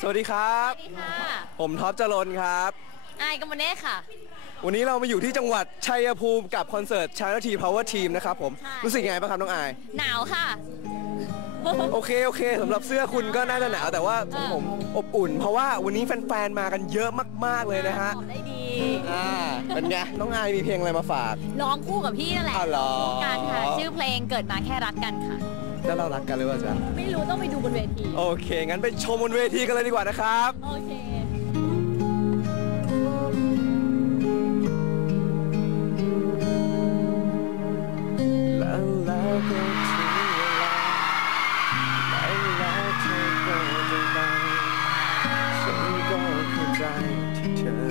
สวัสดีครับสวัสดีค่ะผมท็อปจรนครับอายกัมมเน่ค่ะ วันนี้เรามาอยู่ที่จังหวัดชัยภูมิกับคอนเสิร์ตชา n ทีพาวเวอร์ทีมนะครับผมใช่รู้สึกยังไงบ้างครับน้องอายหนาวค่ะ โอเคโอเคสำหรับเสื้อคุณก็น่าจะหนาวแต่ว่าของผมอบอุ่น เพราะว่าวันนี้แฟนๆมากันเยอะมากๆเลยนะฮะตอบได้ดีอ่าเป็นไงน้องอายมีเพลงอะไรมาฝากร้องคู่กับพี่นั่นแหละอ้าวเหรอคู่กันค่ะชื่อเพลงเกิดมาแค่รักกันค่ะ แล้วเรารักกันหรือเปล่าจ๊ะไม่รู้ต้องไปดูบนเวที โอเค งั้นไปชมบนเวทีกันเลยดีกว่านะครับ โอเคแล้วแล้วก็ถึงเวลาแล้วแล้วเธอก็จะไปฉันก็เข้าใจที่เธอ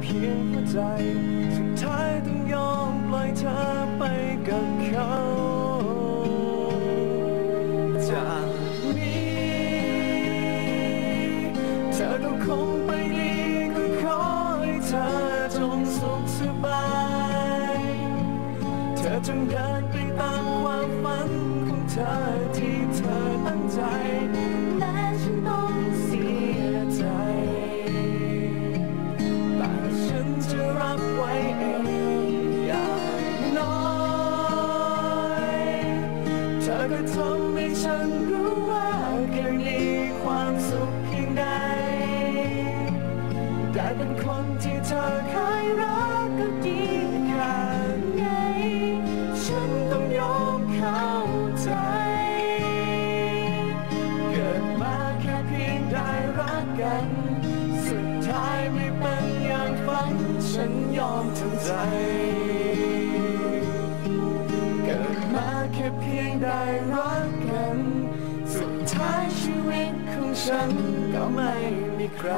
เพียงหัวใจ สุดท้ายต้องยอมปล่อยเธอไปกับเขาจากนี้เธอต้องคงไปดีก็ขอให้เธอจงสุขสบาย เธอจงเดินไปตามความฝันของเธอที่เธอตั้งใจแม้ฉันต้องเสีย เธอก็ทำให้ฉันรู้ว่าเคยมีความสุขเพียงใดได้เป็นคนที่เธอเคยรักก็ดีแค่ไหนฉันต้องยอมเข้าใจ เกิดมาแค่เพียงได้รักกัน สุดท้ายไม่เป็นอย่างฝัน ฉันยอมทำใจ ได้รักกัน สุดท้ายชีวิตของฉันก็ไม่มีใคร